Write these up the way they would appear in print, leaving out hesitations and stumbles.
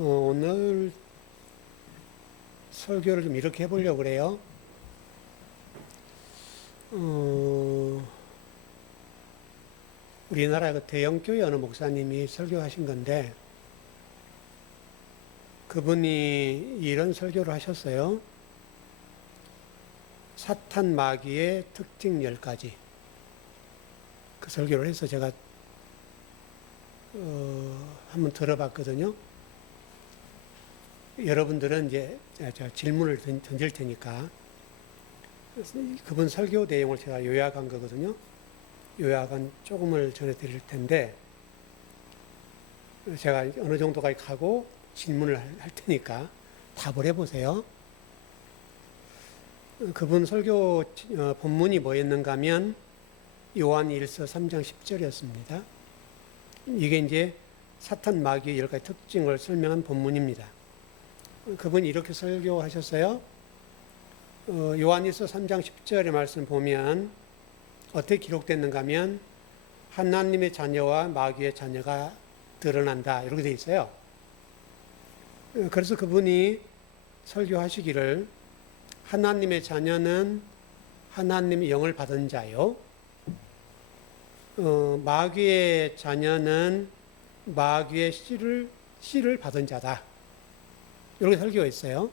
오늘 설교를 좀 이렇게 해보려고 그래요. 우리나라 그 대형교회 어느 목사님이 설교하신 건데, 그분이 이런 설교를 하셨어요. 사탄 마귀의 특징 10가지. 그 설교를 해서 제가 한번 들어봤거든요. 여러분들은 이제 제가 질문을 던질 테니까 그분 설교 내용을 제가 요약한 거거든요. 요약한 조금을 전해드릴 텐데, 제가 어느 정도까지 가고 질문을 할 테니까 답을 해보세요. 그분 설교 본문이 뭐였는가 하면 요한 1서 3장 10절이었습니다. 이게 이제 사탄 마귀의 10가지 특징을 설명한 본문입니다. 그분이 이렇게 설교하셨어요. 요한일서 3장 10절의 말씀 보면 어떻게 기록됐는가 하면 하나님의 자녀와 마귀의 자녀가 드러난다, 이렇게 되어 있어요. 그래서 그분이 설교하시기를 하나님의 자녀는 하나님의 영을 받은 자요, 마귀의 자녀는 마귀의 씨를 받은 자다, 이렇게 설교했어요.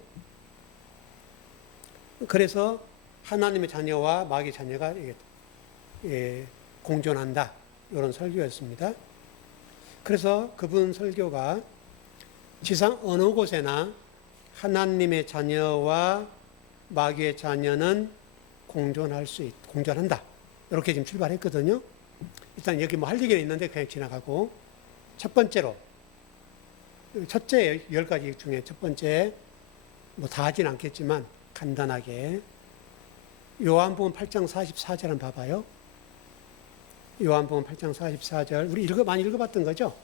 그래서 하나님의 자녀와 마귀의 자녀가 공존한다, 이런 설교였습니다. 그래서 그분 설교가 지상 어느 곳에나 하나님의 자녀와 마귀의 자녀는 공존한다, 이렇게 지금 출발했거든요. 일단 여기 뭐 할 얘기가 있는데 그냥 지나가고, 첫 번째로, 첫째 10가지 중에 첫 번째, 뭐 다 하진 않겠지만 간단하게 요한복음 8장 44절 한번 봐봐요. 요한복음 8장 44절, 우리 많이 읽어봤던 거죠?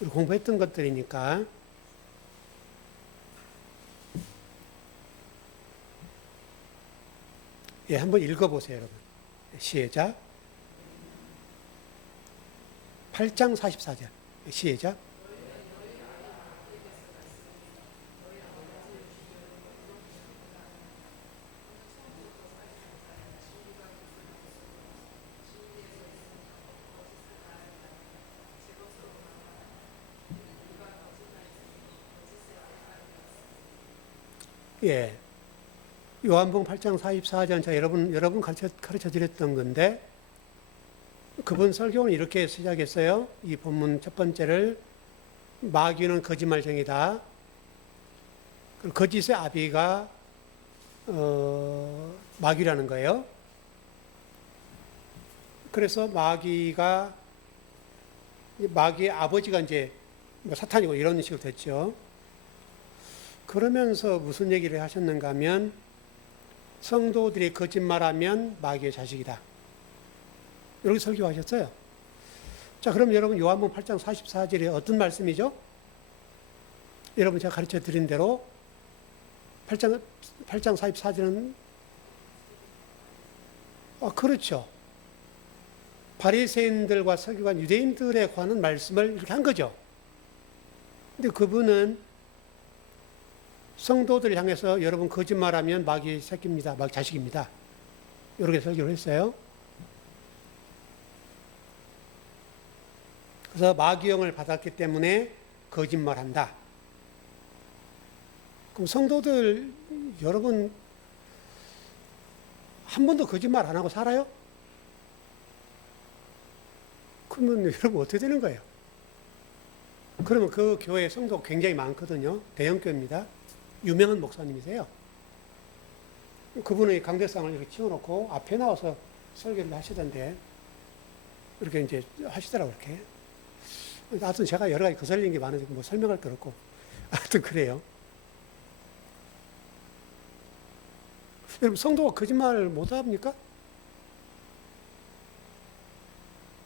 우리 공부했던 것들이니까. 예, 한번 읽어보세요, 여러분. 시작. 8장 44절. 시작. 예. 요한복음 8장 44절, 자, 여러분 가르쳐 드렸던 건데, 그분 설교는 이렇게 시작했어요. 이 본문 첫 번째를, 마귀는 거짓말쟁이다. 거짓의 아비가 마귀라는 거예요. 그래서 마귀의 아버지가 이제 뭐 사탄이고 이런 식으로 됐죠. 그러면서 무슨 얘기를 하셨는가 하면, 성도들이 거짓말하면 마귀의 자식이다, 이렇게 설교하셨어요. 자, 그럼 여러분 요한복음 8장 44절에 어떤 말씀이죠? 여러분 제가 가르쳐 드린 대로 8장 44절은 그렇죠. 바리새인들과 서기관 유대인들에 관한 말씀을 이렇게 한 거죠. 근데 그분은 성도들을 향해서 여러분 거짓말하면 마귀의 새끼입니다, 마귀 자식입니다, 이렇게 설교를 했어요. 그래서 마귀영을 받았기 때문에 거짓말한다. 그럼 성도들 여러분 한 번도 거짓말 안 하고 살아요? 그러면 여러분 어떻게 되는 거예요? 그러면 그 교회 성도가 굉장히 많거든요. 대형교회입니다. 유명한 목사님이세요. 그분의 강대상을 이렇게 치워놓고 앞에 나와서 설교를 하시던데, 이렇게 이제 하시더라고요, 이렇게. 하여튼 제가 여러 가지 거슬린 게 많아서 뭐 설명할 거 없고, 하여튼 그래요. 여러분, 성도가 거짓말 못 합니까?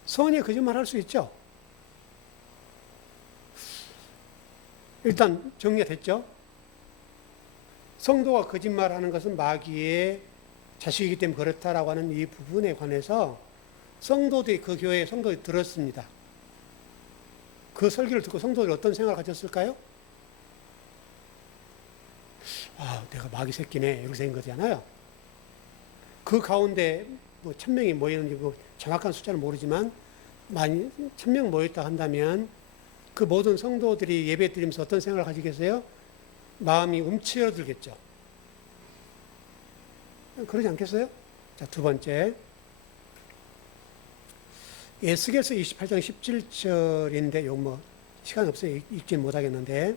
성은이 거짓말 할 수 있죠? 일단 정리가 됐죠? 성도가 거짓말하는 것은 마귀의 자식이기 때문에 그렇다라고 하는 이 부분에 관해서 성도들이, 그 교회에 성도들이 들었습니다. 그 설교를 듣고 성도들이 어떤 생각을 가졌을까요? 아, 내가 마귀 새끼네 이렇게 된 거잖아요. 그 가운데 뭐 1,000명이 모이는지 뭐 정확한 숫자는 모르지만 많이 1,000명 모였다 한다면 그 모든 성도들이 예배 드리면서 어떤 생각을 가지겠어요? 마음이 움츠러들겠죠. 그러지 않겠어요? 자, 두 번째. 에스겔서 28장 17절인데, 요 뭐, 시간 없어요. 읽지 못하겠는데.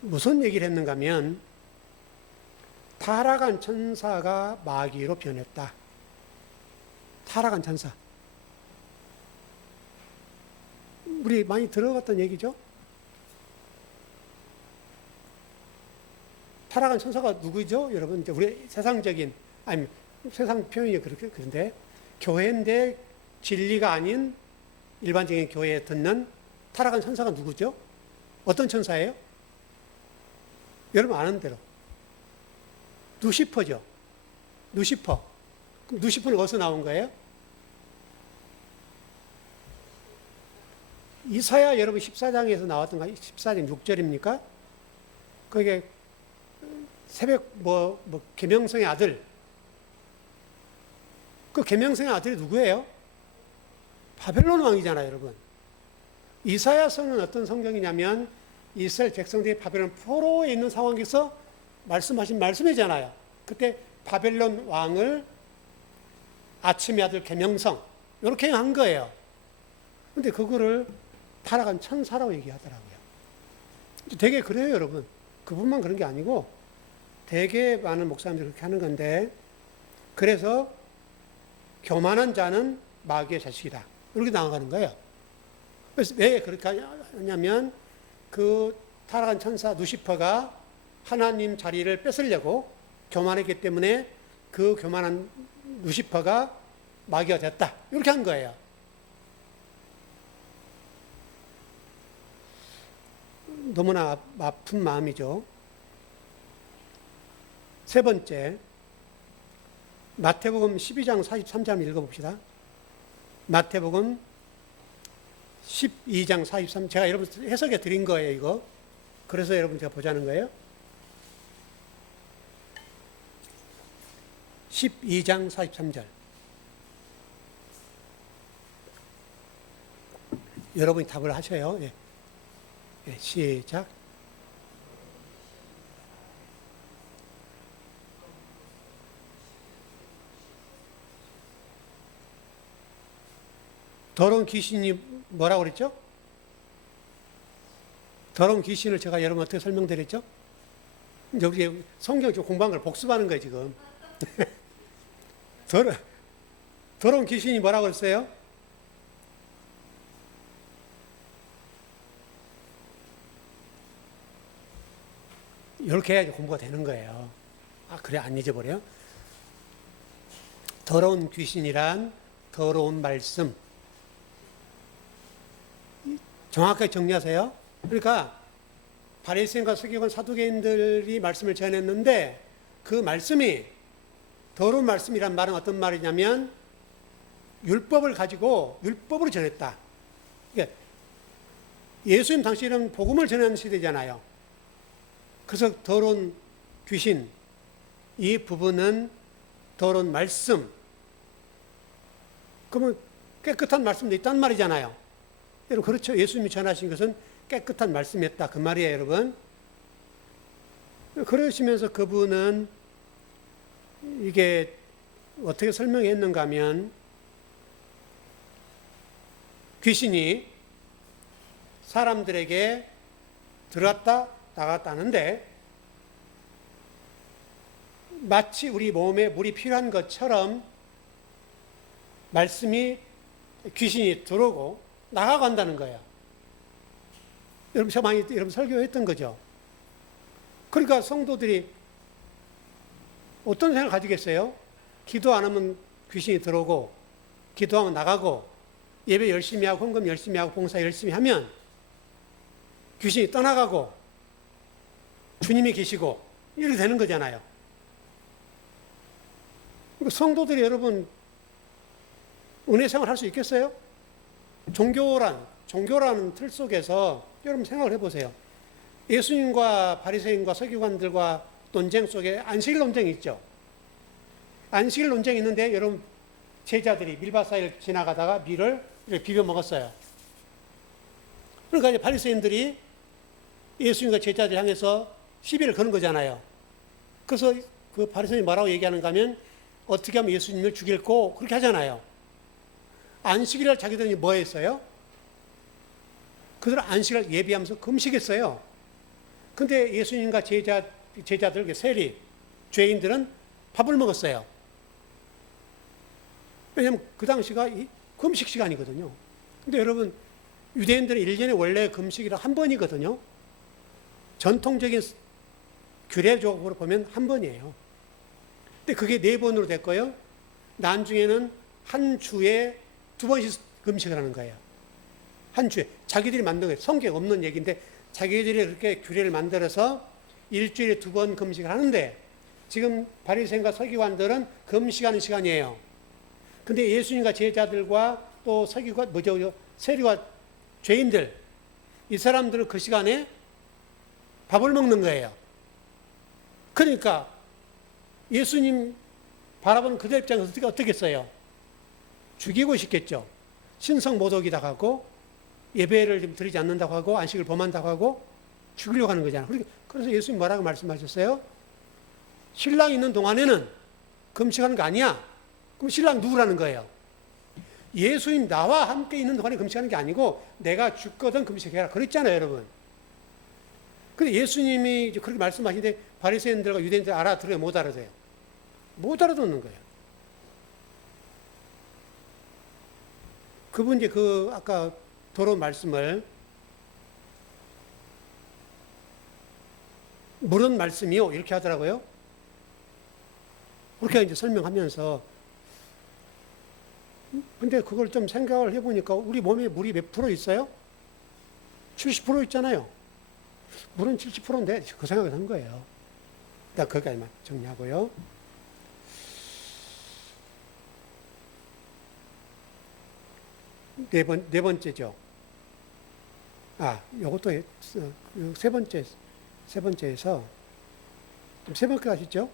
무슨 얘기를 했는가 하면, 타락한 천사가 마귀로 변했다. 타락한 천사. 우리 많이 들어봤던 얘기죠? 타락한 천사가 누구죠? 여러분, 이제 우리 세상적인, 아니, 세상 표현이 그런데, 교회인데 진리가 아닌 일반적인 교회에 듣는 타락한 천사가 누구죠? 어떤 천사예요? 여러분 아는 대로. 루시퍼죠. 루시퍼. 그럼 루시퍼는 어디서 나온 거예요? 이사야 여러분 14장에서 나왔던 거 14장 6절입니까? 그게 새벽 계명성의 아들. 그 계명성의 아들이 누구예요? 바벨론 왕이잖아요, 여러분. 이사야서는 어떤 성경이냐면 이스라엘 백성들이 바벨론 포로에 있는 상황에서 말씀하신 말씀이잖아요. 그때 바벨론 왕을 아침의 아들 계명성 이렇게 한 거예요. 근데 그거를 타락한 천사라고 얘기하더라고요. 되게 그래요, 여러분. 그분만 그런 게 아니고 되게 많은 목사님들이 그렇게 하는 건데, 그래서 교만한 자는 마귀의 자식이다. 이렇게 나아가는 거예요. 그래서 왜 그렇게 하냐면 그 타락한 천사 루시퍼가 하나님 자리를 뺏으려고 교만했기 때문에 그 교만한 루시퍼가 마귀가 됐다. 이렇게 한 거예요. 너무나 아픈 마음이죠. 세 번째, 마태복음 12장 43절 읽어봅시다. 마태복음 12장 43, 제가 여러분 해석해 드린 거예요, 이거. 그래서 여러분 제가 보자는 거예요. 12장 43절. 여러분이 답을 하셔요. 예. 예, 시작. 더러운 귀신이 뭐라고 그랬죠? 더러운 귀신을 제가 여러분 어떻게 설명드렸죠? 여기 성경 공부한 걸 복습하는 거예요, 지금. 더러운 귀신이 뭐라고 그랬어요? 이렇게 해야지 공부가 되는 거예요. 아, 그래, 안 잊어버려? 더러운 귀신이란 더러운 말씀. 정확하게 정리하세요. 그러니까 바리새인과 서기관 사두개인들이 말씀을 전했는데 그 말씀이 더러운 말씀이란 말은 어떤 말이냐면 율법을 가지고 율법으로 전했다. 그러니까 예수님 당시에는 복음을 전하는 시대잖아요. 그래서 더러운 귀신, 이 부분은 더러운 말씀. 그러면 깨끗한 말씀도 있단 말이잖아요. 여러분 그렇죠. 예수님이 전하신 것은 깨끗한 말씀이었다. 그 말이에요, 여러분. 그러시면서 그분은 이게 어떻게 설명했는가 하면 귀신이 사람들에게 들어왔다 나갔다 하는데 마치 우리 몸에 물이 필요한 것처럼 말씀이 귀신이 들어오고 나가고 한다는 거예요. 여러분, 제가 많이 여러분 설교했던 거죠. 그러니까 성도들이 어떤 생각을 가지겠어요? 기도 안 하면 귀신이 들어오고, 기도하면 나가고, 예배 열심히 하고, 헌금 열심히 하고, 봉사 열심히 하면 귀신이 떠나가고, 주님이 계시고, 이렇게 되는 거잖아요. 성도들이 여러분, 은혜 생활 할 수 있겠어요? 종교라는 틀 속에서 여러분 생각을 해보세요. 예수님과 바리새인과 서기관들과 논쟁 속에 안식일 논쟁이 있죠. 안식일 논쟁이 있는데 여러분 제자들이 밀밭 사이를 지나가다가 밀을 이렇게 비벼 먹었어요. 그러니까 이제 바리새인들이 예수님과 제자들 향해서 시비를 거는 거잖아요. 그래서 그 바리새인이 뭐라고 얘기하는가 하면 어떻게 하면 예수님을 죽일고 그렇게 하잖아요. 안식일을 자기들이 뭐 했어요? 그들 안식을 예비하면서 금식했어요. 근데 예수님과 제자들, 세리, 죄인들은 밥을 먹었어요. 왜냐하면 그 당시가 금식 시간이거든요. 근데 여러분, 유대인들은 1년에 원래 금식이라 한 번이거든요. 전통적인 규례적으로 보면 한 번이에요. 근데 그게 4번으로 됐고요. 나중에는 한 주에 2번씩 금식을 하는 거예요. 한 주에. 자기들이 만든 거예요. 성경 없는 얘기인데 자기들이 그렇게 규례를 만들어서 일주일에 2번 금식을 하는데 지금 바리새인과 서기관들은 금식하는 시간이에요. 근데 예수님과 제자들과 또 서기관, 세리와 죄인들, 이 사람들은 그 시간에 밥을 먹는 거예요. 그러니까 예수님 바라보는 그들 입장에서 어떻게 했어요? 죽이고 싶겠죠. 신성모독이다 하고 예배를 좀 드리지 않는다고 하고 안식을 범한다고 하고 죽이려고 하는 거잖아요. 그래서 예수님 뭐라고 말씀하셨어요? 신랑이 있는 동안에는 금식하는 거 아니야. 그럼 신랑 누구라는 거예요? 예수님 나와 함께 있는 동안에 금식하는 게 아니고 내가 죽거든 금식해라. 그랬잖아요, 여러분. 근데 예수님이 그렇게 말씀하시는데 바리새인들과 유대인들 알아들어요, 못 알아들어요? 못 알아듣는 거예요. 그분 이제 아까 더러운 말씀을 물은 말씀이요 이렇게 하더라고요. 그렇게 이제 설명하면서 근데 그걸 좀 생각을 해보니까 우리 몸에 물이 몇 프로 있어요? 70% 있잖아요. 물은 70%인데 그 생각을 한 거예요. 일단 거기까지만 정리하고요. 네 번째죠. 요것도 세 번째에서 좀 세 번째 하시죠.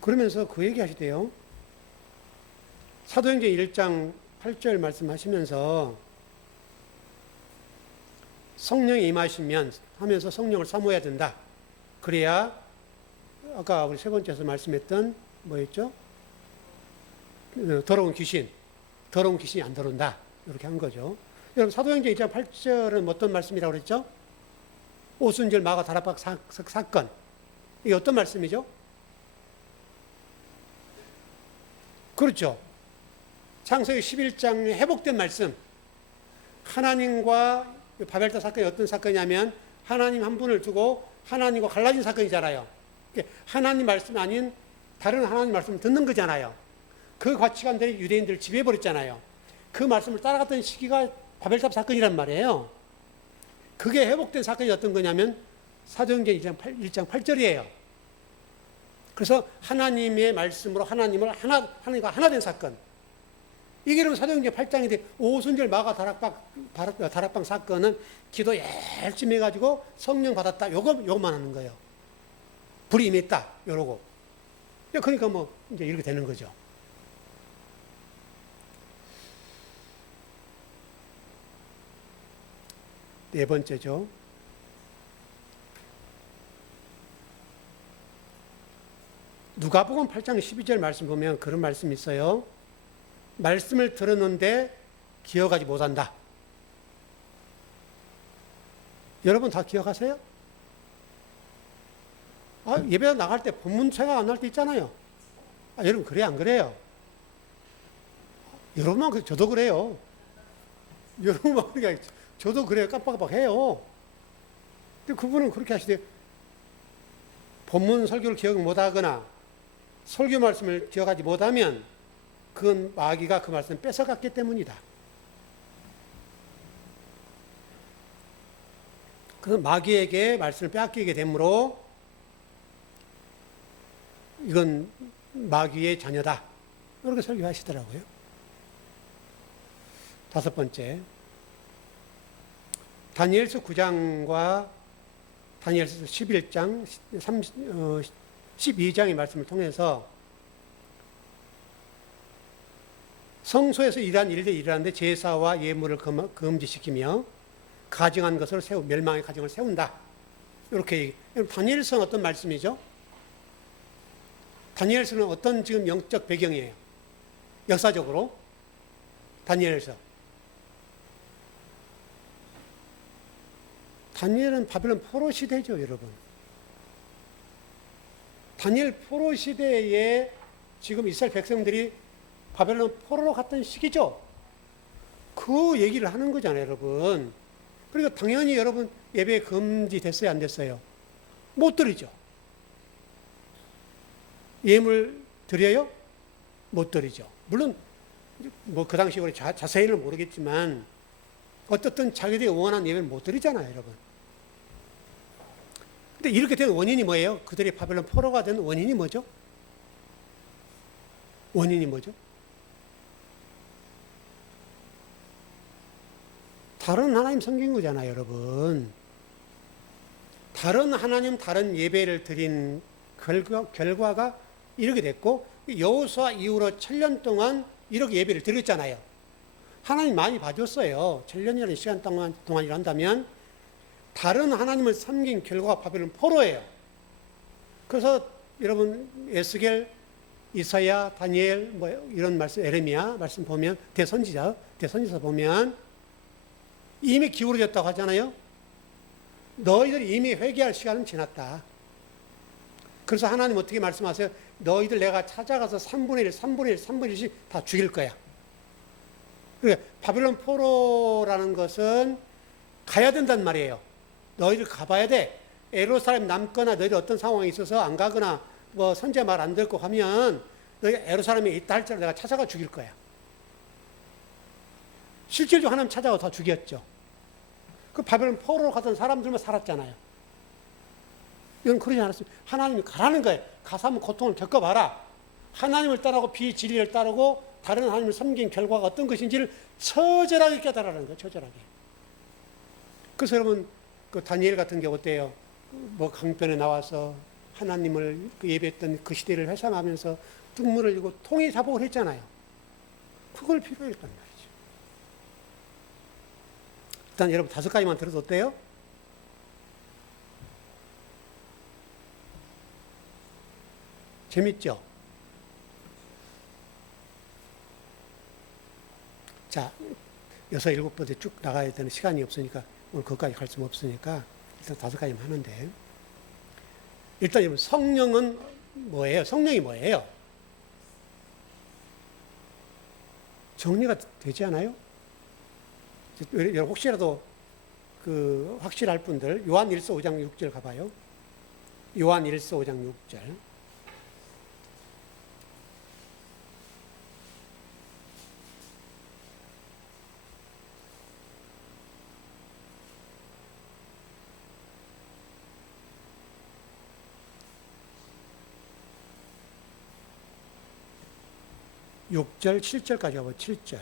그러면서 그 얘기 하시대요. 사도행전 1장 8절 말씀하시면서 성령이 임하시면 하면서 성령을 사모해야 된다. 그래야 아까 우리 세 번째에서 말씀했던 뭐였죠? 더러운 귀신이 안 들어온다. 이렇게 한 거죠. 여러분 사도행전 2장 8절은 어떤 말씀이라고 그랬죠? 오순절 마가 다락방 사건. 이게 어떤 말씀이죠? 그렇죠. 창세기 11장에 회복된 말씀. 하나님과 바벨탑 사건이 어떤 사건이냐면 하나님 한 분을 두고 하나님과 갈라진 사건이잖아요. 하나님 말씀 아닌 다른 하나님 말씀을 듣는 거잖아요. 그 가치관들이 유대인들을 지배해버렸잖아요. 그 말씀을 따라갔던 시기가 바벨탑 사건이란 말이에요. 그게 회복된 사건이 어떤 거냐면 사도행전 1장 8절이에요. 그래서 하나님의 말씀으로 하나님과 하나 된 사건. 이게 그럼 사도행전 8장인데 오순절 마가 다락방 사건은 기도 열심히 해가지고 성령 받았다. 요것만 하는 거예요. 불이 임했다. 요러고. 그러니까 뭐 이제 이렇게 되는 거죠. 네 번째죠. 누가복음 8장 12절 말씀 보면 그런 말씀이 있어요. 말씀을 들었는데 기억하지 못한다. 여러분 다 기억하세요? 예배 나갈 때 본문 생각 안 날 때 있잖아요. 여러분 그래 안 그래요? 여러분만 저도 그래요. 여러분만 그러니까 저도 그래요. 깜빡깜빡 해요. 근데 그분은 그렇게 하시대요. 본문 설교를 기억 못하거나 설교 말씀을 기억하지 못하면 그건 마귀가 그 말씀을 뺏어갔기 때문이다. 그 마귀에게 말씀을 빼앗기게 되므로 이건 마귀의 자녀다. 이렇게 설교하시더라고요. 다섯 번째, 다니엘서 9장과 다니엘서 11장, 12장의 말씀을 통해서 성소에서 일한 일들이 일하는데 제사와 예물을 금지시키며 가증한 것을 멸망의 가정을 세운다. 이렇게 다니엘서는 어떤 말씀이죠? 다니엘서는 어떤 지금 영적 배경이에요? 역사적으로 다니엘서. 다니엘은 바벨론 포로 시대죠, 여러분. 다니엘 포로 시대에 지금 이스라엘 백성들이 바벨론 포로로 갔던 시기죠. 그 얘기를 하는 거잖아요, 여러분. 그러니까 당연히 여러분 예배 금지됐어요, 안 됐어요? 못 드리죠. 예물 드려요? 못 드리죠. 물론 뭐 그 당시 우리 자세히는 모르겠지만 어떻든 자기들이 원하는 예배를 못 드리잖아요, 여러분. 근데 이렇게 된 원인이 뭐예요? 그들이 바벨론 포로가 된 원인이 뭐죠? 원인이 뭐죠? 다른 하나님 섬긴 거잖아요, 여러분. 다른 하나님, 다른 예배를 드린 결과가 이렇게 됐고, 여호수아 이후로 7년 동안 이렇게 예배를 드렸잖아요. 하나님 많이 봐줬어요. 7년이라는 시간 동안 일한다면 다른 하나님을 섬긴 결과가 바벨론 포로예요. 그래서 여러분 에스겔, 이사야, 다니엘 뭐 이런 말씀, 에레미야 말씀 보면 대선지자 보면 이미 기울어졌다고 하잖아요. 너희들이 이미 회개할 시간은 지났다. 그래서 하나님 어떻게 말씀하세요? 너희들 내가 찾아가서 3분의 1, 3분의 1, 3분의 1씩 다 죽일 거야. 그러니까 바벨론 포로라는 것은 가야 된단 말이에요. 너희들 가봐야 돼. 예루살렘 남거나 너희들 어떤 상황이 있어서 안 가거나 뭐 선제 말 안 듣고 하면 너희가 예루살렘에 있다 할지라도 내가 찾아가 죽일 거야. 실질적으로 하나님 찾아가 다 죽였죠. 그 바벨론 포로로 가던 사람들만 살았잖아요. 이건 그러지 않았습니다. 하나님이 가라는 거예요. 가서 한번 고통을 겪어봐라. 하나님을 따르고 비진리를 따르고 다른 하나님을 섬긴 결과가 어떤 것인지를 처절하게 깨달으라는 거예요. 처절하게. 그래서 여러분 그 다니엘 같은 경우 어때요? 뭐 강변에 나와서 하나님을 예배했던 그 시대를 회상하면서 눈물을 흘리고 통일 사복을 했잖아요. 그걸 필요했단 말이죠. 일단 여러분 5가지만 들어도 어때요? 재밌죠? 자, 6, 7번째 쭉 나가야 되는 시간이 없으니까 오늘 그것까지 갈 수 없으니까 일단 5가지만 하는데, 일단 여러분 성령은 뭐예요? 성령이 뭐예요? 정리가 되지 않아요? 여러분 혹시라도 그 확실할 분들 요한 1서 5장 6절 가봐요. 요한 1서 5장 6절. 육 절 7절까지 가고 7절.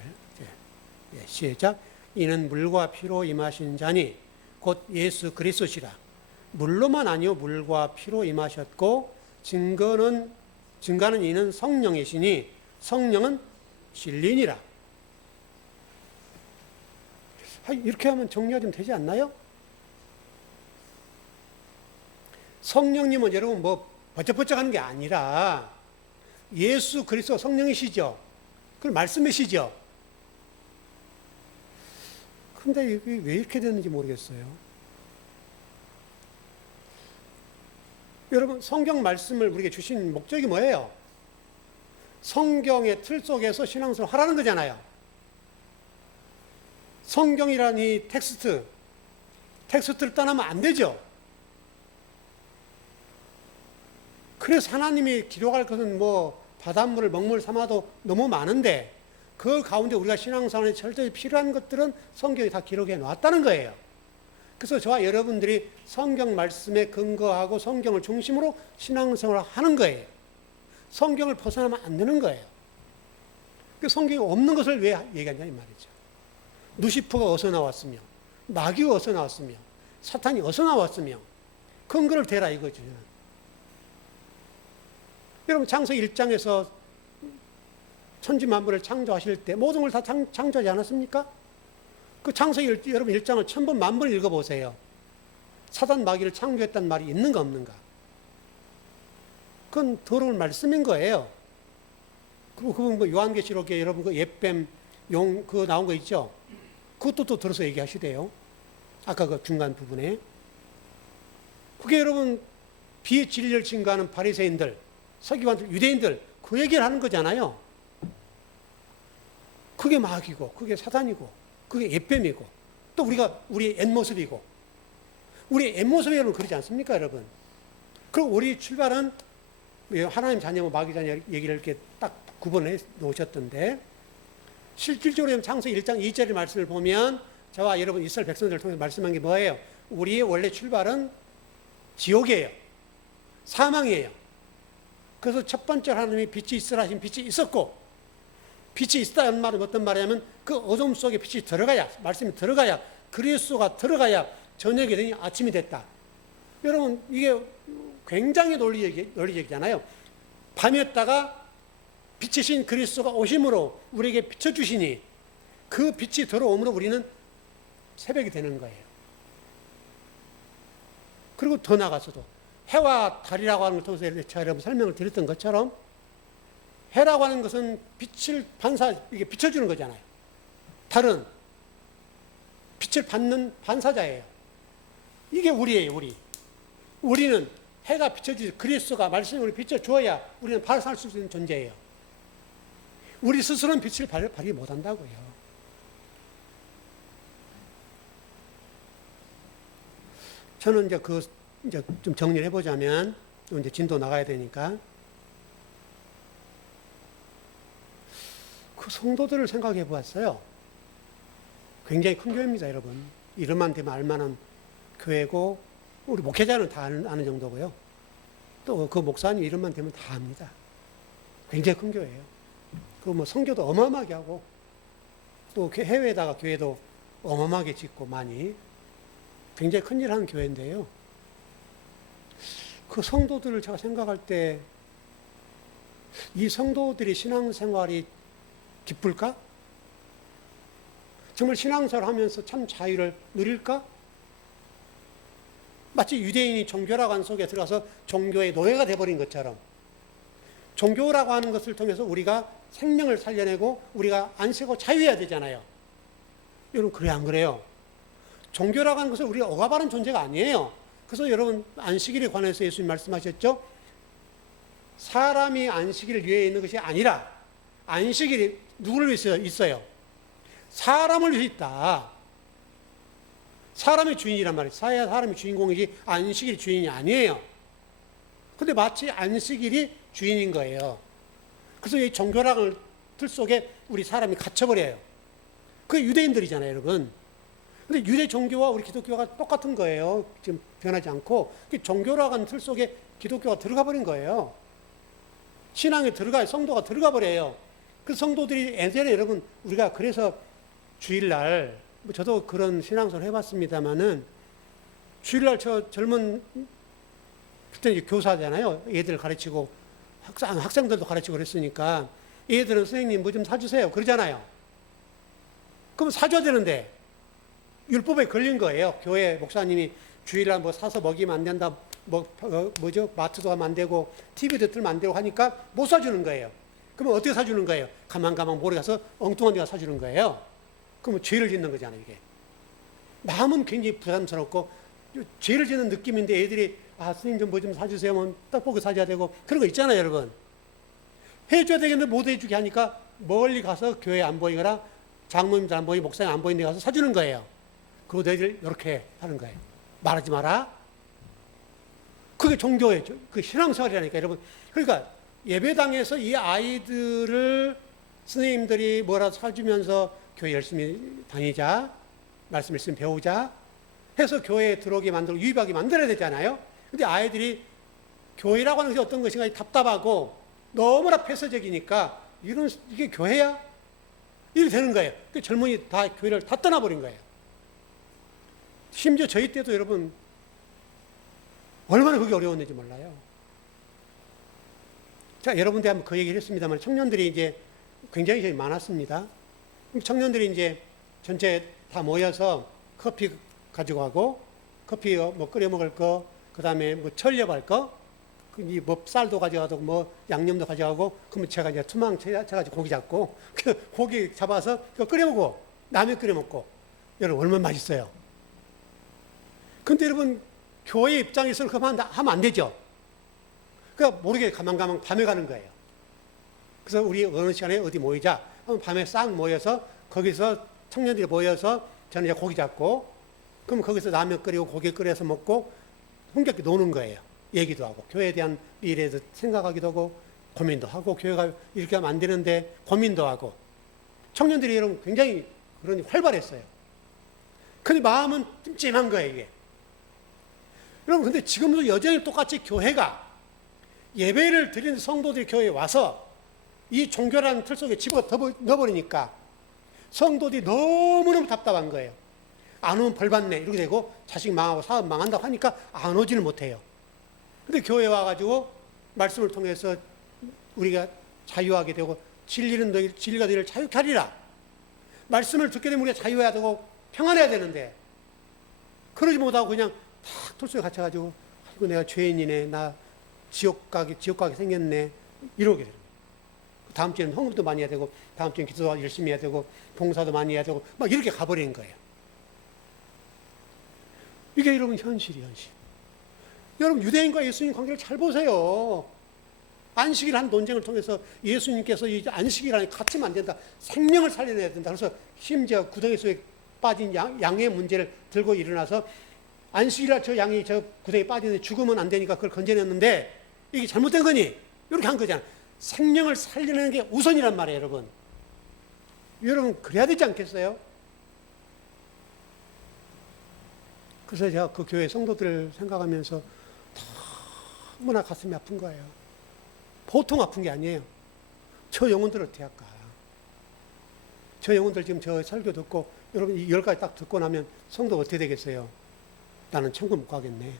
시작. 이는 물과 피로 임하신 자니 곧 예수 그리스도시라. 물로만 아니요 물과 피로 임하셨고 증거는 이는 성령이시니 성령은 진리니라. 이렇게 하면 정리가 좀 되지 않나요? 성령님은 여러분 뭐 버쩍버쩍 하는 게 아니라 예수 그리스도 성령이시죠. 그 말씀이시죠. 근데 이게 왜 이렇게 됐는지 모르겠어요. 여러분 성경 말씀을 우리에게 주신 목적이 뭐예요? 성경의 틀 속에서 신앙생활을 하라는 거잖아요. 성경이라는 이 텍스트를 떠나면 안 되죠. 그래서 하나님이 기록할 것은 뭐 바닷물을 먹물 삼아도 너무 많은데 그 가운데 우리가 신앙생활에 철저히 필요한 것들은 성경이 다 기록해 놨다는 거예요. 그래서 저와 여러분들이 성경 말씀에 근거하고 성경을 중심으로 신앙생활을 하는 거예요. 성경을 벗어나면 안 되는 거예요. 그 성경이 없는 것을 왜 얘기하냐 이 말이죠. 누시퍼가 어디서 나왔으며 마귀가 어디서 나왔으며 사탄이 어디서 나왔으며 근거를 대라 이거죠. 여러분 창세기 1장에서 천지만물을 창조하실 때 모든 걸 다 창조하지 않았습니까? 그 창세기 여러분 1장을 1000번 만번 읽어보세요. 사단 마귀를 창조했다는 말이 있는가 없는가? 그건 더러운 말씀인 거예요. 그분 뭐 요한계시록에 여러분 그 옛뱀 용 그거 나온 거 있죠? 그것도 또 들어서 얘기하시대요. 아까 그 중간 부분에. 그게 여러분 비의 진리를 증거하는 바리새인들, 서기관들, 유대인들 그 얘기를 하는 거잖아요. 그게 마귀고, 그게 사단이고, 그게 옛뱀이고, 또 우리의 옛모습이고, 우리의 옛모습이 여러분 그러지 않습니까, 여러분? 그리고 우리 출발은 하나님 자녀와 마귀 자녀 얘기를 이렇게 딱 구분해 놓으셨던데, 실질적으로 창세기 1장 2절의 말씀을 보면 저와 여러분 이스라엘 백성들을 통해서 말씀한 게 뭐예요? 우리의 원래 출발은 지옥이에요. 사망이에요. 그래서 첫 번째 하나님이 빛이 있으라 하신 빛이 있었고, 빛이 있다는 말은 어떤 말이냐면 그 어둠 속에 빛이 들어가야, 말씀이 들어가야, 그리스도가 들어가야 저녁이 되니 아침이 됐다. 여러분 이게 굉장히 논리적이잖아요. 밤이었다가 빛이신 그리스도가 오심으로 우리에게 비춰주시니 그 빛이 들어옴으로 우리는 새벽이 되는 거예요. 그리고 더 나가서도 해와 달이라고 하는 것을 통해서 제가 여러분 설명을 드렸던 것처럼 해라고 하는 것은 빛을 이게 비춰주는 거잖아요. 달은 빛을 받는 반사자예요. 이게 우리예요, 우리. 우리는 해가 비춰주지, 그리스도가 말씀이 우리 비춰주어야 우리는 바로 살 수 있는 존재예요. 우리 스스로는 빛을 발휘 못한다고요. 저는 이제 좀 정리를 해보자면, 이제 진도 나가야 되니까. 그 성도들을 생각해 보았어요. 굉장히 큰 교회입니다, 여러분. 이름만 되면 알만한 교회고, 우리 목회자는 다 아는 정도고요. 또 그 목사님 이름만 되면 다 압니다. 굉장히 큰 교회예요. 그 뭐 성교도 어마어마하게 하고, 또 해외에다가 교회도 어마어마하게 짓고 많이 굉장히 큰일 하는 교회인데요. 그 성도들을 제가 생각할 때 이 성도들이 신앙생활이 기쁠까? 정말 신앙생활 하면서 참 자유를 누릴까? 마치 유대인이 종교라고 하는 속에 들어가서 종교의 노예가 돼버린 것처럼 종교라고 하는 것을 통해서 우리가 생명을 살려내고 우리가 안식하고 자유해야 되잖아요. 여러분 그래 안 그래요? 종교라고 하는 것은 우리가 억압하는 존재가 아니에요. 그래서 여러분 안식일에 관해서 예수님 말씀하셨죠? 사람이 안식일을 위해 있는 것이 아니라 안식일이 누구를 위해서 있어요? 사람을 위해 있다. 사람의 주인이란 말이에요. 사람이 주인공이지 안식일이 주인이 아니에요. 근데 마치 안식일이 주인인 거예요. 그래서 이 종교라는 틀 속에 우리 사람이 갇혀버려요. 그게 유대인들이잖아요, 여러분. 근데 유대 종교와 우리 기독교가 똑같은 거예요. 지금 변하지 않고. 종교라고 하는 틀 속에 기독교가 들어가 버린 거예요. 신앙에 성도가 들어가 버려요. 그 성도들이 예전에 여러분, 우리가 그래서 주일날, 저도 그런 신앙생활 해봤습니다만은, 주일날 저 젊은, 그때 이제 교사잖아요. 애들 가르치고, 학생들도 가르치고 그랬으니까, 애들은 선생님 뭐 좀 사주세요. 그러잖아요. 그럼 사줘야 되는데, 율법에 걸린 거예요. 교회 목사님이 주일날 뭐 사서 먹이면 안 된다, 마트도 하면 안 되고, TV도 틀면 안 되고 하니까 못 사주는 거예요. 그러면 어떻게 사주는 거예요? 가만 모래 가서 엉뚱한 데가 사주는 거예요. 그러면 죄를 짓는 거잖아요, 이게. 마음은 굉장히 부담스럽고, 죄를 짓는 느낌인데 애들이, 선생님 좀 뭐 좀 사주세요. 뭐 떡볶이 사줘야 되고, 그런 거 있잖아요, 여러분. 해줘야 되겠는데 못 해주게 하니까 멀리 가서 교회 안 보이거나 장모님들 안 보이고 목사님 안 보이는 데 가서 사주는 거예요. 그리고 너희들 이렇게 하는 거예요. 말하지 마라. 그게 종교예요. 그 신앙생활이라니까, 여러분. 그러니까 예배당에서 이 아이들을 선생님들이 뭐라도 사주면서 교회 열심히 다니자, 말씀 열심히 배우자 해서 교회에 들어오게 만들고 유입하게 만들어야 되잖아요. 근데 아이들이 교회라고 하는 것이 어떤 것인가 답답하고 너무나 폐쇄적이니까 이게 교회야? 이렇게 되는 거예요. 그 젊은이 다 교회를 다 떠나버린 거예요. 심지어 저희 때도 여러분 얼마나 그게 어려웠는지 몰라요. 자, 여러분들 한번 그 얘기를 했습니다만 청년들이 이제 굉장히 저희 많았습니다. 청년들이 이제 전체 다 모여서 커피 가지고 가고 커피 뭐 끓여 먹을 거, 그 다음에 뭐 철렵할 거, 뭐 쌀도 가져가고 뭐 양념도 가져가고, 그러면 제가 이제 투망 쳐가지고 고기 잡고 그 고기 잡아서 그거 끓여 먹고 라면 끓여 먹고, 여러분 얼마나 맛있어요. 근데 여러분 교회 입장에서는 그거 하면 안 되죠. 그러니까 모르게 가만 밤에 가는 거예요. 그래서 우리 어느 시간에 어디 모이자 하면 밤에 싹 모여서 거기서 청년들이 모여서 저는 이제 고기 잡고, 그럼 거기서 라면 끓이고 고기 끓여서 먹고 흥겹게 노는 거예요. 얘기도 하고 교회에 대한 미래에 대해서 생각하기도 하고 고민도 하고, 교회가 이렇게 하면 안 되는데 고민도 하고. 청년들이 여러분 굉장히 그러니 활발했어요. 근데 마음은 찜찜한 거예요, 이게. 여러분 근데 지금도 여전히 똑같이 교회가 예배를 드리는 성도들이 교회에 와서 이 종교라는 틀 속에 집어 넣어버리니까 성도들이 너무너무 답답한 거예요. 안 오면 벌 받네 이렇게 되고, 자식 망하고 사업 망한다고 하니까 안 오지를 못해요. 근데 교회에 와가지고 말씀을 통해서 우리가 자유하게 되고, 진리가 너희를 자유케 하리라. 말씀을 듣게 되면 우리가 자유해야 되고 평안해야 되는데, 그러지 못하고 그냥 탁 톨속에 갇혀가지고 아이고 내가 죄인이네, 나 지옥 가게 생겼네, 이러게 돼요. 다음 주에는 헌금도 많이 해야 되고, 다음 주에는 기도 열심히 해야 되고, 봉사도 많이 해야 되고, 막 이렇게 가버리는 거예요. 이게 여러분 현실이에요, 현실. 여러분 유대인과 예수님 관계를 잘 보세요. 안식일 한 논쟁을 통해서 예수님께서 이 안식일안에 갇히면 안 된다, 생명을 살려내야 된다. 그래서 심지어 구덩이 속에 빠진 양의 문제를 들고 일어나서 안식일날 저 양이 저 구덩이에 빠지는데 죽으면 안 되니까 그걸 건져냈는데, 이게 잘못된 거니? 이렇게 한 거잖아요. 생명을 살려내는 게 우선이란 말이에요, 여러분. 여러분 그래야 되지 않겠어요? 그래서 제가 그 교회 성도들을 생각하면서 너무나 가슴이 아픈 거예요. 보통 아픈 게 아니에요. 저 영혼들 어떻게 할까? 저 영혼들 지금 저 설교 듣고, 여러분 이 10가지 딱 듣고 나면 성도가 어떻게 되겠어요? 나는 천국 못 가겠네.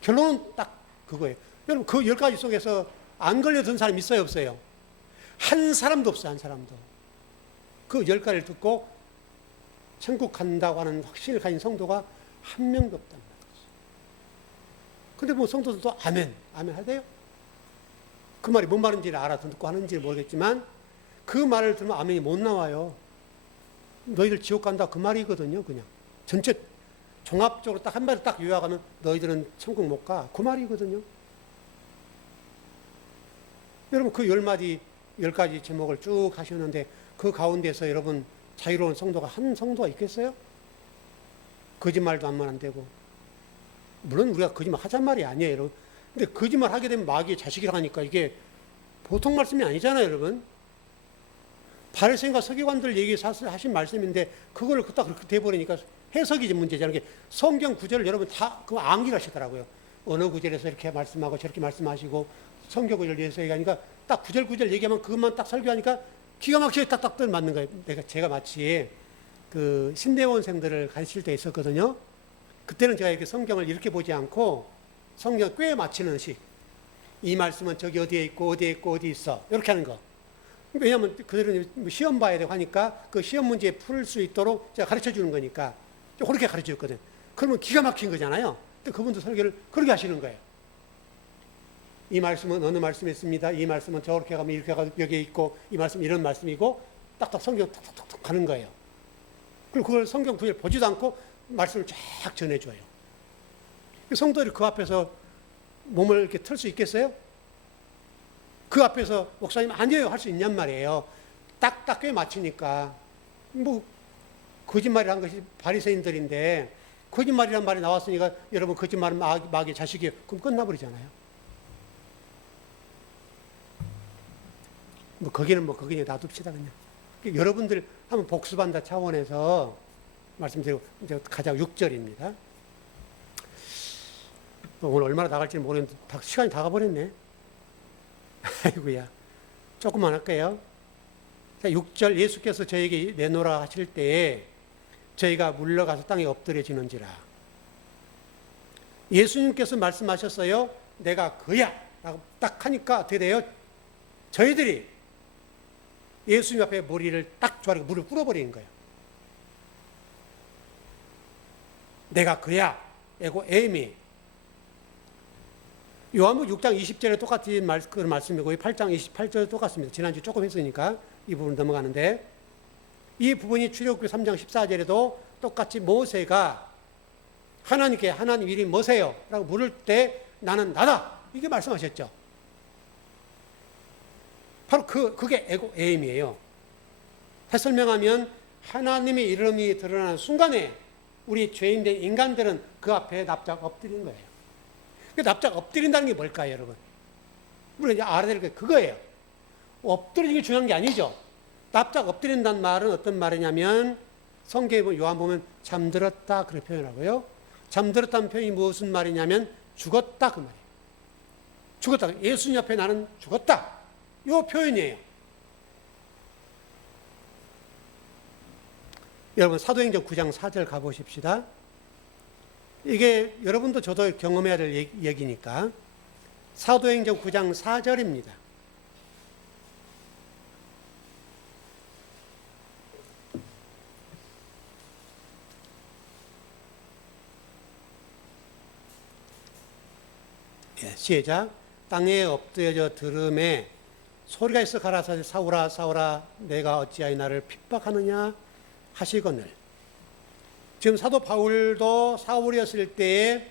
결론은 딱 그거예요. 여러분 그 10가지 속에서 안 걸려든 사람 있어요, 없어요? 한 사람도 없어요, 한 사람도. 그 10가지를 듣고 천국 간다고 하는 확신을 가진 성도가 한 명도 없단 말이죠. 근데 뭐 성도들도 아멘 하대요. 그 말이 뭔 말인지를 알아듣고 하는지 모르겠지만 그 말을 들으면 아멘이 못 나와요. 너희들 지옥 간다 그 말이거든요. 그냥 전체 종합적으로 딱 한 마디 딱 요약하면 너희들은 천국 못 가, 그 말이거든요. 여러분 그 10가지 제목을 쭉 하셨는데 그 가운데서 여러분 자유로운 성도가 한 성도가 있겠어요? 거짓말도 하면 안 되고, 물론 우리가 거짓말 하잔 말이 아니에요, 여러분. 근데 거짓말 하게 되면 마귀의 자식이라고 하니까 이게 보통 말씀이 아니잖아요, 여러분. 바리새인과 서기관들 얘기해서 하신 말씀인데 그걸 딱 그렇게 돼버리니까 해석이 문제잖아요. 이게 성경 구절을 여러분 다 그 암기를 하시더라고요. 어느 구절에서 이렇게 말씀하고 저렇게 말씀하시고, 성경 구절 위해서 얘기하니까 딱 구절 얘기하면 그것만 딱 설교하니까 기가 막히게 딱딱 맞는 거예요. 제가 마치 그 신대원생들을 가르칠 때 있었거든요. 그때는 제가 이렇게 성경을 이렇게 보지 않고 성경을 꽤 맞히는 식. 이 말씀은 저기 어디에 있고 어디 있어, 이렇게 하는 거. 왜냐하면 그들은 시험 봐야 되고 하니까 그 시험 문제 풀 수 있도록 제가 가르쳐 주는 거니까 그렇게 가르쳐 줬거든. 그러면 기가 막힌 거잖아요. 근데 그분도 설교를 그렇게 하시는 거예요. 이 말씀은 어느 말씀에 있습니다. 이 말씀은 저렇게 가면 이렇게 가면 여기에 있고, 이 말씀은 이런 말씀이고, 딱딱 성경 툭툭툭 가는 거예요. 그리고 그걸 성경 구절 보지도 않고 말씀을 쫙 전해줘요. 성도들이 그 앞에서 몸을 이렇게 틀 수 있겠어요? 그 앞에서 목사님 아니에요 할 수 있냔 말이에요. 딱딱 꽤 맞추니까. 뭐 거짓말이란 것이 바리새인들인데 거짓말이란 말이 나왔으니까 여러분 거짓말은 마귀의 자식이에요. 그럼 끝나버리잖아요. 뭐 거기는 그냥 놔둡시다 그냥. 여러분들 한번 복습한다 차원에서 말씀드리고 이제 가자. 6절입니다. 오늘 얼마나 나갈지 모르겠는데 시간이 다 가버렸네. 아이고야. 조금만 할게요. 자, 6절 예수께서 저에게 내놓으라 하실 때에 저희가 물러가서 땅에 엎드려지는지라. 예수님께서 말씀하셨어요. 내가 그야 라고 딱 하니까 어떻게 돼요? 저희들이 예수님 앞에 머리를 딱 조아리고 무릎 꿇어버리는 거예요. 내가 그야. 에고 에이미. 요한복 6장 20절에 똑같은 그런 말씀이고 8장 28절에 똑같습니다. 지난주 조금 했으니까 이 부분 넘어가는데, 이 부분이 출애굽기 3장 14절에도 똑같이 모세가 하나님께 하나님 이름이 뭐세요? 라고 물을 때 나는 나다. 이게 말씀하셨죠. 바로 그게 에고 에임이에요. 다시 설명하면 하나님의 이름이 드러나는 순간에 우리 죄인된 인간들은 그 앞에 납작 엎드리는 거예요. 납작 엎드린다는 게 뭘까요, 여러분? 물론 이제 알아야 될 게 그거예요. 엎드리는 게 중요한 게 아니죠. 납작 엎드린다는 말은 어떤 말이냐면, 성경에 보면 요한 보면 잠들었다 그렇게 표현하고요. 잠들었다는 표현이 무슨 말이냐면 죽었다 그 말이에요. 죽었다. 예수님 앞에 나는 죽었다. 이 표현이에요. 여러분 사도행전 9장 4절 가보십시다. 이게 여러분도 저도 경험해야 될 얘기니까. 사도행전 9장 4절입니다. 시작. 땅에 엎드려 들음에 소리가 있어 가라사대 사울아 사울아 내가 어찌하여 나를 핍박하느냐 하시거늘. 지금 사도 바울도 사울이었을 때에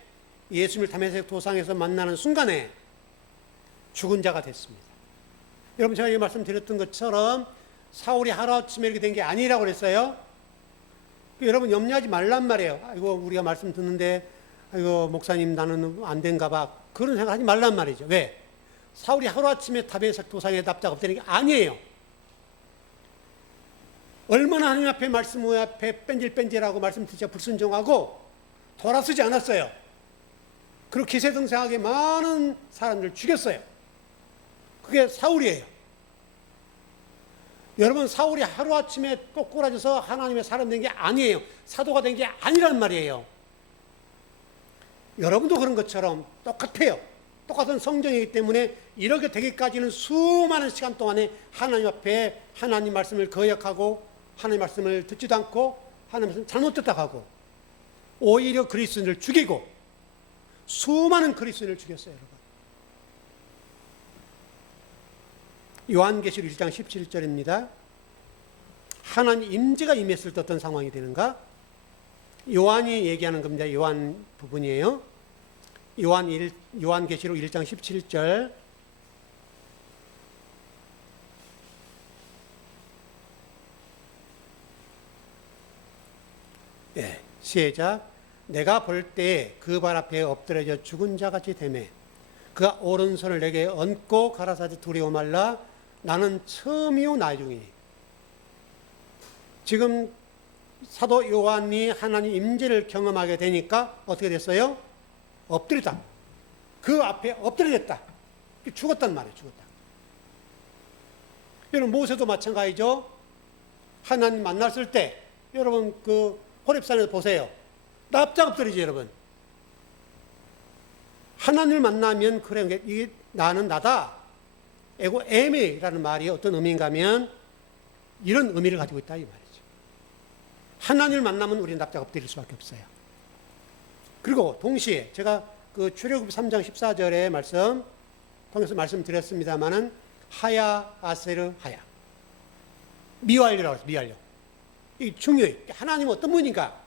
예수님을 다메섹 도상에서 만나는 순간에 죽은 자가 됐습니다. 여러분 제가 이 말씀 드렸던 것처럼 사울이 하루아침에 이렇게 된 게 아니라고 그랬어요. 여러분 염려하지 말란 말이에요. 아이고 우리가 말씀 듣는데 아이고 목사님 나는 안 된가 봐. 그런 생각하지 말란 말이죠. 왜? 사울이 하루아침에 다메섹 도상에 납작 엎드리는 게 아니에요. 얼마나 하나님 앞에 말씀 앞에 뺀질뺀질하고 말씀 듣자 불순종하고 돌아서지 않았어요. 그리고 기세등등하게 많은 사람들을 죽였어요. 그게 사울이에요. 여러분 사울이 하루아침에 꼬꾸라져서 하나님의 사람 된 게 아니에요. 사도가 된 게 아니란 말이에요. 여러분도 그런 것처럼 똑같아요. 똑같은 성경이기 때문에 이렇게 되기까지는 수많은 시간 동안에 하나님 앞에 하나님 말씀을 거역하고 하나님 말씀을 듣지도 않고 하나님 말씀을 잘못 듣다고 하고 오히려 그리스도인을 죽이고 수많은 그리스도인을 죽였어요. 여러분. 요한계시록 1장 17절입니다. 하나님 임재가 임했을 때 어떤 상황이 되는가? 요한이 얘기하는 겁니다. 요한 부분이에요. 요한계시록 1장 17절. 예, 시작. 내가 볼 때 그 발 앞에 엎드려져 죽은 자같이 되매 그가 오른손을 내게 얹고 가라사대 두려워 말라 나는 처음이요 나중이니. 지금 사도 요한이 하나님 임재를 경험하게 되니까 어떻게 됐어요? 엎드렸다. 그 앞에 엎드려졌다. 죽었단 말이에요. 죽었다. 여러분 모세도 마찬가지죠. 하나님 만났을 때 여러분 그 호렙산에서 보세요. 납작 엎드리죠 여러분. 하나님을 만나면 그래 이게 나는 나다. 에고 에미라는 말이 어떤 의미인가 하면 이런 의미를 가지고 있다 이 말이죠. 하나님을 만나면 우리는 납작 엎드릴 수밖에 없어요. 그리고 동시에 제가 그 출애굽기 3장 14절의 말씀 통해서 말씀드렸습니다마는 하야 아세르 하야 미완료라고 해서 미완료. 이 중요해요. 하나님은 어떤 분인가?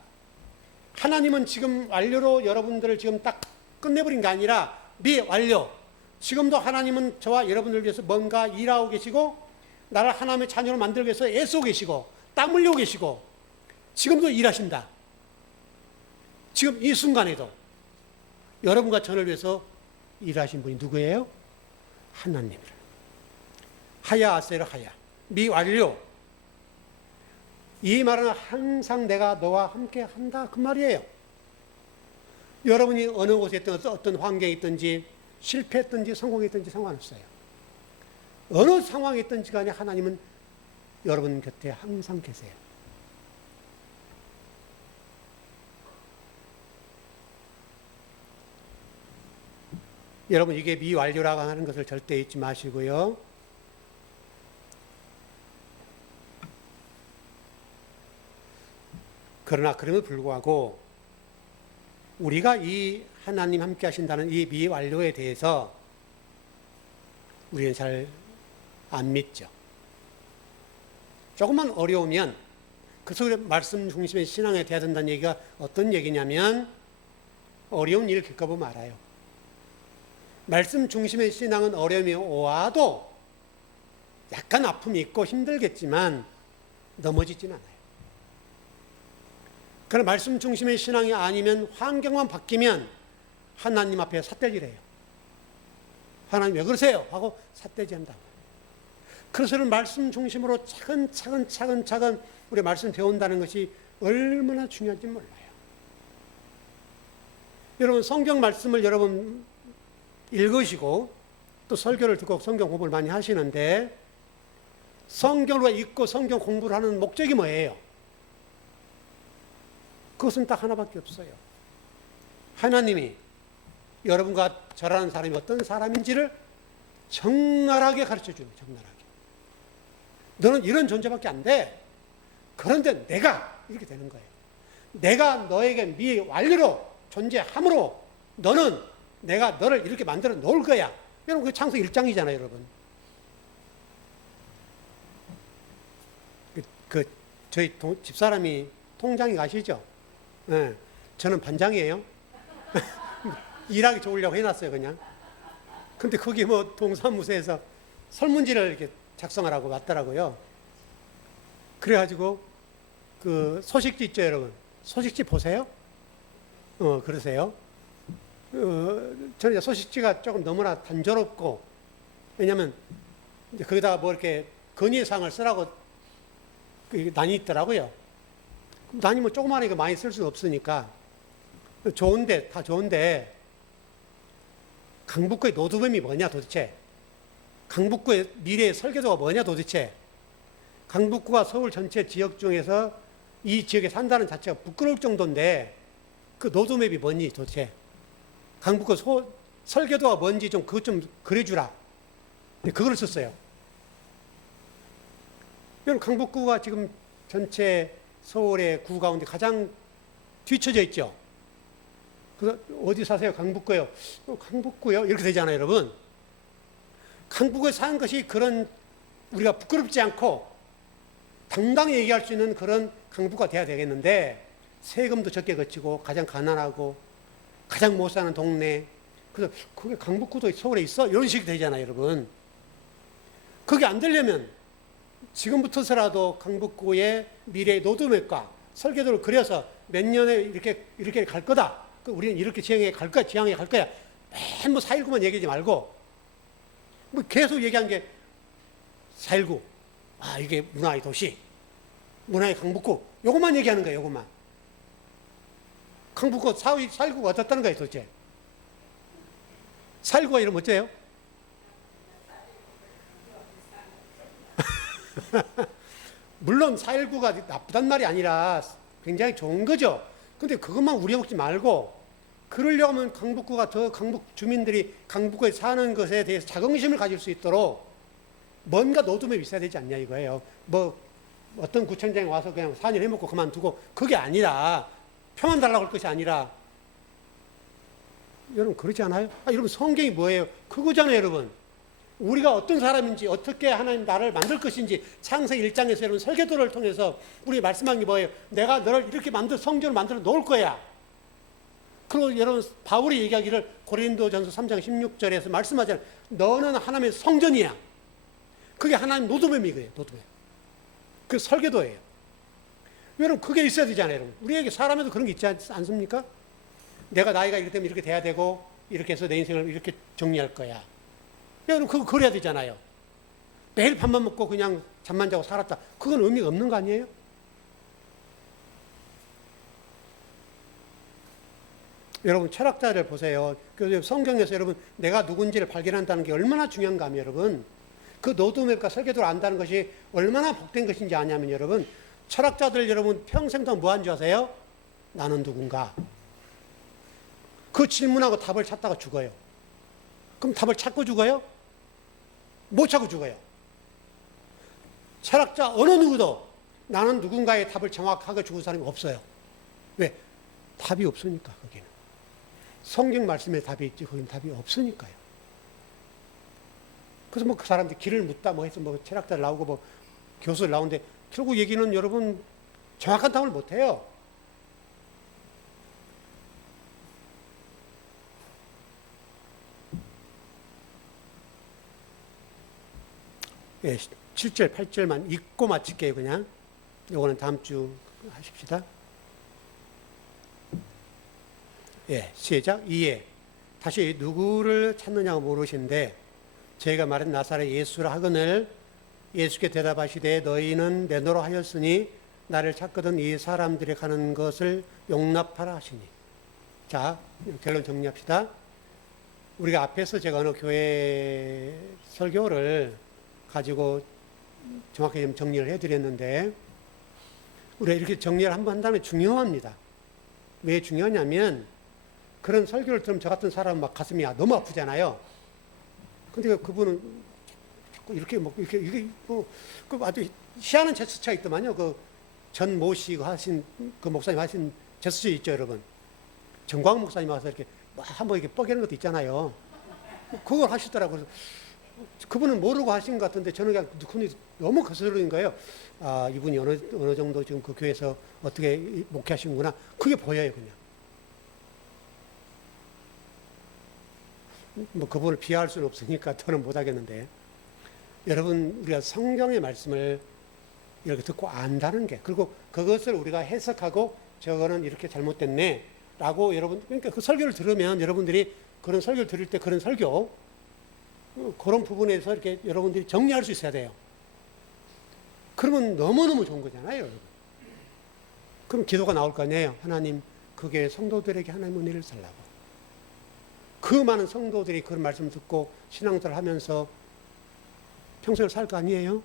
하나님은 지금 완료로 여러분들을 지금 딱 끝내버린 게 아니라 미완료. 지금도 하나님은 저와 여러분들 위해서 뭔가 일하고 계시고 나를 하나님의 자녀로 만들기 위해서 애쓰고 계시고 땀 흘리고 계시고 지금도 일하신다. 지금 이 순간에도 여러분과 저를 위해서 일하신 분이 누구예요? 하나님이라. 하야 아세르 하야 미완료. 이 말은 항상 내가 너와 함께 한다 그 말이에요. 여러분이 어느 곳에 있든 어떤 환경에 있든지 실패했든지 성공했든지 상관없어요. 어느 상황에 있든지 간에 하나님은 여러분 곁에 항상 계세요. 여러분 이게 미완료라고 하는 것을 절대 잊지 마시고요. 그러나 그럼에도 불구하고 우리가 이 하나님 함께 하신다는 이 미완료에 대해서 우리는 잘 안 믿죠. 조금만 어려우면 그래서 말씀 중심의 신앙에 돼야 된다는 얘기가 어떤 얘기냐면 어려운 일을 겪어보면 알아요. 말씀 중심의 신앙은 어려움이 와도 약간 아픔이 있고 힘들겠지만 넘어지진 않아요. 그러나 말씀 중심의 신앙이 아니면 환경만 바뀌면 하나님 앞에 삿대질해요. 하나님 왜 그러세요? 하고 삿대질한다. 그래서 말씀 중심으로 차근차근 우리 말씀 배운다는 것이 얼마나 중요한지 몰라요. 여러분 성경 말씀을 여러분 읽으시고 또 설교를 듣고 성경 공부를 많이 하시는데 성경을 읽고 성경 공부를 하는 목적이 뭐예요? 그것은 딱 하나밖에 없어요. 하나님이 여러분과 저라는 사람이 어떤 사람인지를 적나라하게 가르쳐줘요. 적나라하게. 너는 이런 존재밖에 안 돼. 그런데 내가 이렇게 되는 거예요. 내가 너에게 미완료로 존재함으로 너는 내가 너를 이렇게 만들어 놓을 거야. 여러분 그 창세기 1장이잖아요. 여러분. 저희 집사람이 통장에 가시죠? 네, 저는 반장이에요. 일하기 좋으려고 해놨어요, 그냥. 근데 거기 뭐 동사무소에서 설문지를 이렇게 작성하라고 왔더라고요. 그래가지고 그 소식지 있죠, 여러분. 소식지 보세요? 그러세요? 저는 소식지가 조금 너무나 단조롭고, 왜냐면 이제 거기다가 뭐 이렇게 건의사항을 쓰라고 난이 있더라고요. 난이 뭐 조그마하니까 많이 쓸 수는 없으니까. 좋은데, 다 좋은데, 강북구의 노드뱀이 뭐냐 도대체? 강북구의 미래의 설계도가 뭐냐 도대체? 강북구가 서울 전체 지역 중에서 이 지역에 산다는 자체가 부끄러울 정도인데 그 노드맵이 뭐니 도대체? 강북구 설계도가 뭔지 좀 그것 좀 그려주라. 근데 그걸 썼어요. 여러분 강북구가 지금 전체 서울의 구 가운데 가장 뒤쳐져 있죠. 그래서 어디 사세요? 강북구요. 강북구요? 이렇게 되잖아요, 여러분. 강북구에 사는 것이 그런 우리가 부끄럽지 않고 당당히 얘기할 수 있는 그런 강북구가 돼야 되겠는데 세금도 적게 거치고 가장 가난하고 가장 못 사는 동네. 그래서 그게 강북구도 서울에 있어? 이런 식이 되잖아요, 여러분. 그게 안 되려면 지금부터서라도 강북구의 미래의 로드맵과 설계도를 그려서 몇 년에 이렇게 갈 거다. 우리는 이렇게 지향해 갈 거야, 지향해 갈 거야. 맨 뭐 4.19만 얘기하지 말고, 뭐 계속 얘기한 게 4.19. 아, 이게 문화의 도시, 문화의 강북구. 요것만 얘기하는 거예요, 요것만. 강북구 4.19가 어떻다는 거예요, 도대체. 4.19가 이러면 어째요? 물론 4.19가 나쁘단 말이 아니라 굉장히 좋은 거죠. 근데 그것만 우려먹지 말고 그러려고 하면 강북구가 더 강북 주민들이 강북구에 사는 것에 대해서 자긍심을 가질 수 있도록 뭔가 노드맵이 있어야 되지 않냐 이거예요. 뭐 어떤 구청장이 와서 그냥 4년 해먹고 그만두고 그게 아니라 표만 달라고 할 것이 아니라 여러분 그러지 않아요? 여러분 성경이 뭐예요? 그거잖아요, 여러분. 우리가 어떤 사람인지 어떻게 하나님 나를 만들 것인지 창세기 1장에서 여러분 설계도를 통해서 우리 말씀한 게 뭐예요? 내가 너를 이렇게 성전을 만들어 놓을 거야. 그리고 여러분 바울이 얘기하기를 고린도전서 3장 16절에서 말씀하잖아요. 너는 하나님의 성전이야. 그게 하나님 노드맵이에요. 노드맵. 그 설계도예요. 여러분 그게 있어야 되잖아요. 여러분. 우리에게 사람에도 그런 게 있지 않습니까? 내가 나이가 이렇게 되면 이렇게 돼야 되고 이렇게 해서 내 인생을 이렇게 정리할 거야. 여러분 그거 그래야 되잖아요. 매일 밥만 먹고 그냥 잠만 자고 살았다. 그건 의미가 없는 거 아니에요? 여러분 철학자를 보세요. 그래서 성경에서 여러분 내가 누군지를 발견한다는 게 얼마나 중요한가 하면 여러분 그 노드맵과 설계도를 안다는 것이 얼마나 복된 것인지 아냐면 여러분 철학자들 여러분 평생 동안 뭐 한 줄 아세요? 나는 누군가. 그 질문하고 답을 찾다가 죽어요. 그럼 답을 찾고 죽어요? 못 찾고 죽어요. 철학자 어느 누구도 나는 누군가의 답을 정확하게 죽은 사람이 없어요. 왜? 답이 없으니까 거기는. 성경 말씀에 답이 있지 거기는 답이 없으니까요. 그래서 뭐 그 사람들이 길을 묻다 뭐 해서 뭐 철학자를 나오고 뭐 교수를 나오는데 결국 얘기는 여러분 정확한 답을 못 해요. 예, 7절, 8절만 읽고 마칠게요, 그냥. 요거는 다음 주 하십시다. 예, 시작. 이에 다시 누구를 찾느냐고 물으신데 저희가 말한 나사렛 예수라 하거늘 예수께 대답하시되 너희는 내노라 하였으니 나를 찾거든 이 사람들이 가는 것을 용납하라 하시니. 자, 결론 정리합시다. 우리가 앞에서 제가 어느 교회 설교를 가지고 정확하게 좀 정리를 해드렸는데 우리가 이렇게 정리를 한번 한다면 중요합니다. 왜 중요하냐면 그런 설교를 들으면 저 같은 사람은 막 가슴이 너무 아프잖아요. 근데 그분은 자꾸 이렇게 이게 그 아주 희한한 제스처가 있더만요. 그 전 모씨 하신 그 목사님 하신 제스처 있죠, 여러분. 정광 목사님 와서 이렇게 막 한번 이렇게 뻐개는 것도 있잖아요. 그걸 하시더라고요. 그분은 모르고 하신 것 같은데 저는 그냥 너무 거슬리는 거예요. 아, 이분이 어느 정도 지금 그 교회에서 어떻게 목회하시는구나. 그게 보여요, 그냥. 뭐 그분을 비하할 수는 없으니까 저는 못 하겠는데. 여러분, 우리가 성경의 말씀을 이렇게 듣고 안다는 게, 그리고 그것을 우리가 해석하고 저거는 이렇게 잘못됐네. 라고 여러분, 그러니까 그 설교를 들으면 여러분들이 그런 설교를 들을 때 그런 설교, 그런 부분에서 이렇게 여러분들이 정리할 수 있어야 돼요. 그러면 너무너무 좋은 거잖아요, 여러분. 그럼 기도가 나올 거 아니에요. 하나님, 그 교회 성도들에게 하나님 은혜를 살라고. 그 많은 성도들이 그런 말씀 듣고 신앙생활을 하면서 평생을 살 거 아니에요?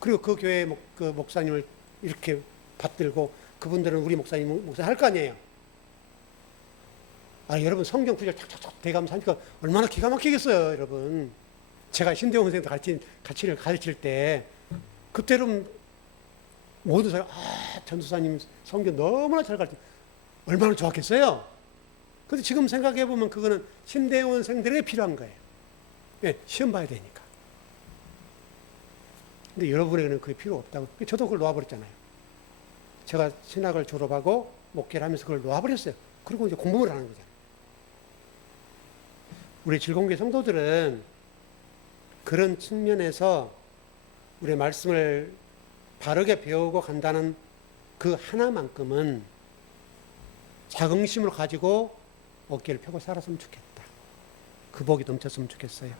그리고 그 교회 그 목사님을 이렇게 받들고 그분들은 우리 목사님 할 거 아니에요? 아, 여러분 성경 구절 탁탁탁 대가면서 하니까 얼마나 기가 막히겠어요, 여러분. 제가 신대원 선생님들 가치를 가르칠 때 그때는 모든 사람 전도사님 성경 너무나 잘 가르쳐 얼마나 좋았겠어요. 근데 지금 생각해 보면 그거는 신대원생들에게 필요한 거예요. 예, 시험 봐야 되니까. 근데 여러분에게는 그게 필요 없다고. 저도 그걸 놓아버렸잖아요. 제가 신학을 졸업하고 목회를 하면서 그걸 놓아버렸어요. 그리고 이제 공부를 하는 거잖아요. 우리 즐거운교회 성도들은 그런 측면에서 우리의 말씀을 바르게 배우고 간다는 그 하나만큼은 자긍심을 가지고 어깨를 펴고 살았으면 좋겠다. 그 복이 넘쳤으면 좋겠어요.